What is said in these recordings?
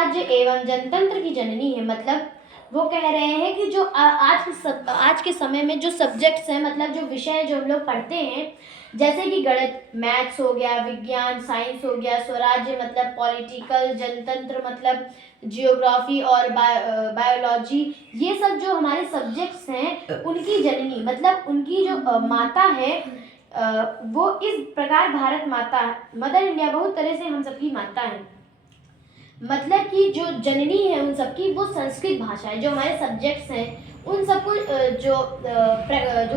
स्वराज्य एवं जनतंत्र की जननी है। मतलब वो कह रहे हैं कि जो आज के समय में जो सब्जेक्ट्स हैं, मतलब जो विषय जो हम लोग पढ़ते हैं, जैसे कि गणित, मैथ्स हो गया, विज्ञान, साइंस हो गया, स्वराज्य मतलब पॉलिटिकल, जनतंत्र मतलब जियोग्राफी और बायोलॉजी, ये सब जो हमारे सब्जेक्ट्स हैं उनकी जननी मतलब उनकी जो माता है, वो इस प्रकार भारत माता, मदर इंडिया बहुत तरह से हम सबकी माता है। मतलब कि जो जननी है उन सबकी वो संस्कृत भाषा है। जो हमारे सब्जेक्ट्स हैं उन सबको जो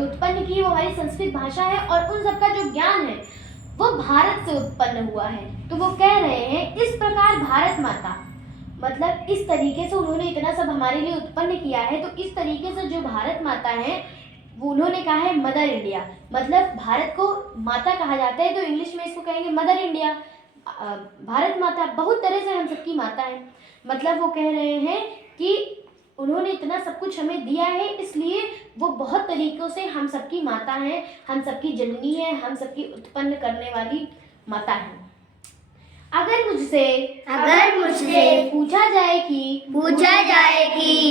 उत्पन्न की वो हमारी संस्कृत भाषा है, और उन सबका जो ज्ञान है वो भारत से उत्पन्न हुआ है। तो वो कह रहे हैं इस प्रकार भारत माता, मतलब इस तरीके से उन्होंने इतना सब हमारे लिए उत्पन्न किया है। तो इस तरीके से जो भारत माता है वो उन्होंने कहा है मदर इंडिया, मतलब भारत को माता कहा जाता है तो इंग्लिश में इसको कहेंगे मदर इंडिया। भारत माता बहुत तरह से हम सबकी माता है। मतलब वो कह रहे हैं कि उन्होंने इतना सब कुछ हमें दिया है, इसलिए वो बहुत तरीकों से हम सबकी माता है, हम सबकी जननी है, हम सबकी उत्पन्न करने वाली माता है। अगर मुझसे पूछा जाए कि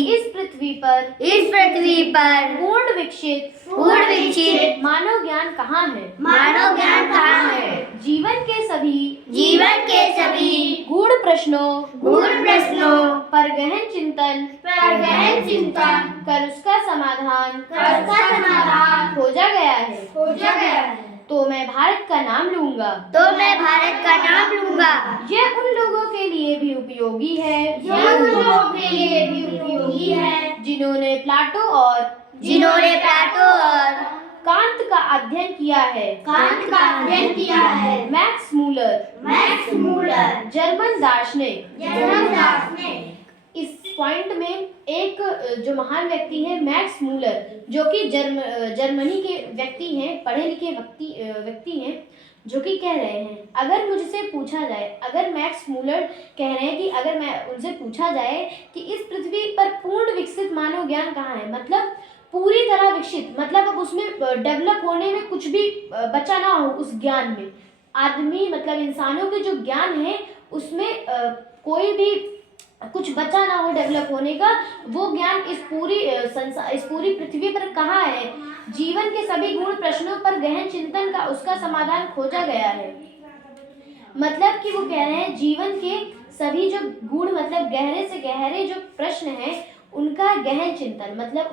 इस पृथ्वी पर पूर्ण विकसित मानव ज्ञान कहाँ है? जीवन के सभी गूढ़ प्रश्नों पर गहन चिंतन कर उसका समाधान खोजा गया है। तो मैं भारत का नाम लूंगा। यह उन लोगों के लिए भी उपयोगी है जिन्होंने प्लाटो और कांत का अध्ययन किया है। मैक्स मूलर जर्मन दार्शनिक। इस पॉइंट में एक जो महान व्यक्ति है मैक्स मूलर, जो कि जर्मनी के व्यक्ति हैं, पढ़े लिखे व्यक्ति हैं, जो कि कह रहे हैं अगर मुझसे पूछा जाए, अगर मैक्स मूलर कह रहे हैं कि अगर मैं उनसे पूछा जाए कि इस पृथ्वी पर पूर्ण विकसित मानव ज्ञान कहाँ है, मतलब पूरी तरह विकसित, मतलब अब उसमें डेवलप होने में कुछ भी बचा ना हो, उस ज्ञान में आदमी मतलब इंसानों के जो ज्ञान है उसमें कोई भी कुछ बचा ना हो डेवलप होने का, वो ज्ञान इस पूरी पृथ्वी पर कहाँ है? जीवन के सभी गूढ़ प्रश्नों पर गहन चिंतन का उसका समाधान खोजा गया है। मतलब कि वो कह रहे हैं जीवन के सभी जो गूढ़ मतलब गहरे से गहरे जो प्रश्न हैं उनका गहन चिंतन, मतलब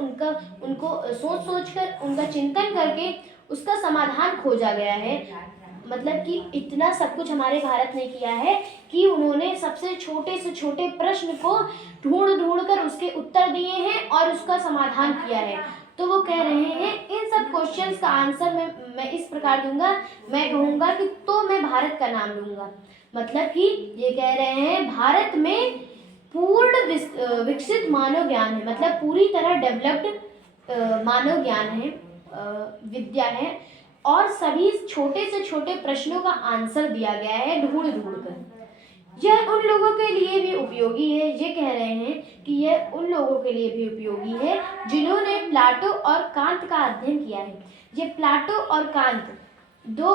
उनको सोच कर उनका चिंतन करके उसका समाधान खोजा गया है। मतलब कि इतना सब कुछ हमारे भारत ने किया है कि उन्होंने सबसे छोटे से छोटे प्रश्न को ढूंढ कर उसके उत्तर दिए हैं और उसका समाधान किया है। तो वो कह रहे हैं इन सब क्वेश्चंस का आंसर मैं इस प्रकार दूंगा, मैं कहूँगा कि तो मैं भारत का नाम लूँगा। मतलब कि ये कह रहे हैं भारत में पूर्ण विकसित मानव ज्ञान है, मतलब पूरी तरह डेवलप्ड मानव ज्ञान है, विद्या है, और सभी छोटे से छोटे प्रश्नों का आंसर दिया गया है ढूंढ कर। यह उन लोगों के लिए भी उपयोगी है, ये कह रहे हैं कि यह उन लोगों के लिए भी उपयोगी है जिन्होंने प्लाटो और कांत का अध्ययन किया है। ये प्लाटो और कांत दो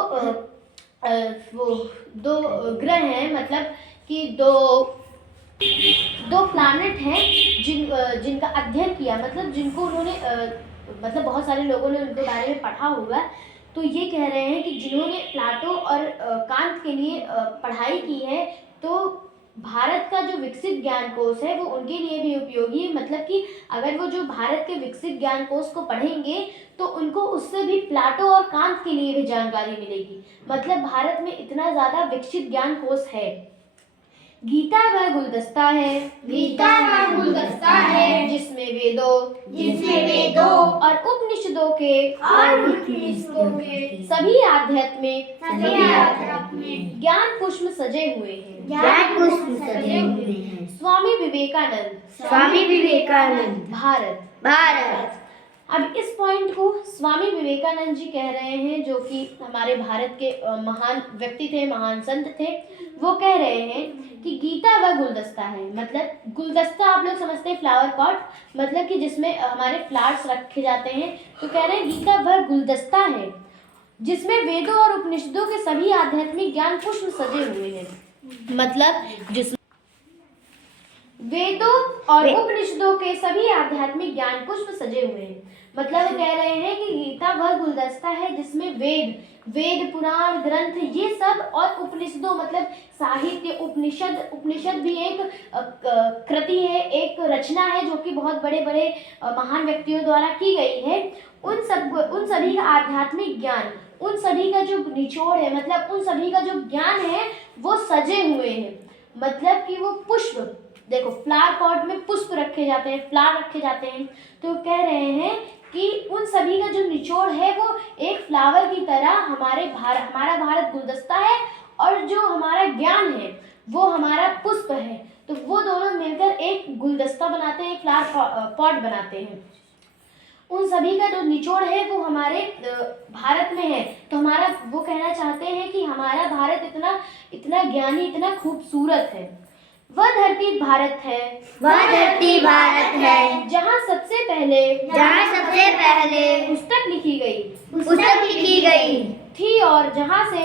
ग्रह हैं, मतलब कि दो प्लैनेट हैं जिनका अध्ययन किया, मतलब जिनको उन्होंने मतलब बहुत सारे लोगों ने उनके बारे में पढ़ा होगा। तो ये कह रहे हैं कि जिन्होंने प्लाटो और कांत के लिए पढ़ाई की है, तो भारत का जो विकसित ज्ञान कोश है वो उनके लिए भी उपयोगी है। मतलब कि अगर वो जो भारत के विकसित ज्ञान कोश को पढ़ेंगे तो उनको उससे भी प्लाटो और कांत के लिए भी जानकारी मिलेगी। मतलब भारत में इतना ज़्यादा विकसित ज्ञान कोश है। गीता वह गुलदस्ता है जिसमें वेदों और उपनिषदों के सभी आध्यात्मिक ज्ञान पुष्प सजे हुए हैं। स्वामी विवेकानंद भारत। अब इस पॉइंट को स्वामी विवेकानंद जी कह रहे हैं, जो कि हमारे भारत के महान व्यक्ति थे, महान संत थे। वो कह रहे हैं कि गीता वह गुलदस्ता है, मतलब गुलदस्ता आप लोग समझते हैं फ्लावर पॉट, मतलब कि जिसमें हमारे फ्लावर्स रखे जाते हैं। तो कह रहे हैं गीता वह गुलदस्ता है जिसमें वेदों और उपनिषदों के सभी आध्यात्मिक ज्ञान पुष्प सजे हुए हैं। मतलब वेदों और उपनिषदों के सभी आध्यात्मिक ज्ञान पुष्प सजे हुए हैं। मतलब कह रहे हैं कि गीता वह गुलदस्ता है जिसमें वेद पुराण ग्रंथ ये सब और उपनिषदों मतलब साहित्य, उपनिषद भी एक कृति है, एक रचना है जो कि बहुत बड़े बड़े महान व्यक्तियों द्वारा की गई है। उन सभी का आध्यात्मिक ज्ञान, उन सभी का जो निचोड़ है, मतलब उन सभी का जो ज्ञान है वो सजे हुए हैं। मतलब कि वो पुष्प, देखो फ्लावर पॉट में पुष्प रखे जाते हैं, फ्लावर रखे जाते हैं, तो कह रहे हैं कि उन सभी का जो निचोड़ है वो एक फ्लावर की तरह हमारा भारत गुलदस्ता है, और जो हमारा ज्ञान है वो हमारा पुष्प है। तो वो दोनों मिलकर एक गुलदस्ता बनाते हैं, एक फ्लावर पॉट बनाते हैं। उन सभी का जो निचोड़ है वो हमारे भारत में है। तो हमारा वो कहना चाहते हैं कि हमारा भारत इतना ज्ञानी, इतना खूबसूरत है। वह धरती भारत है, जहाँ सबसे पहले पुस्तक लिखी गई थी, और जहाँ से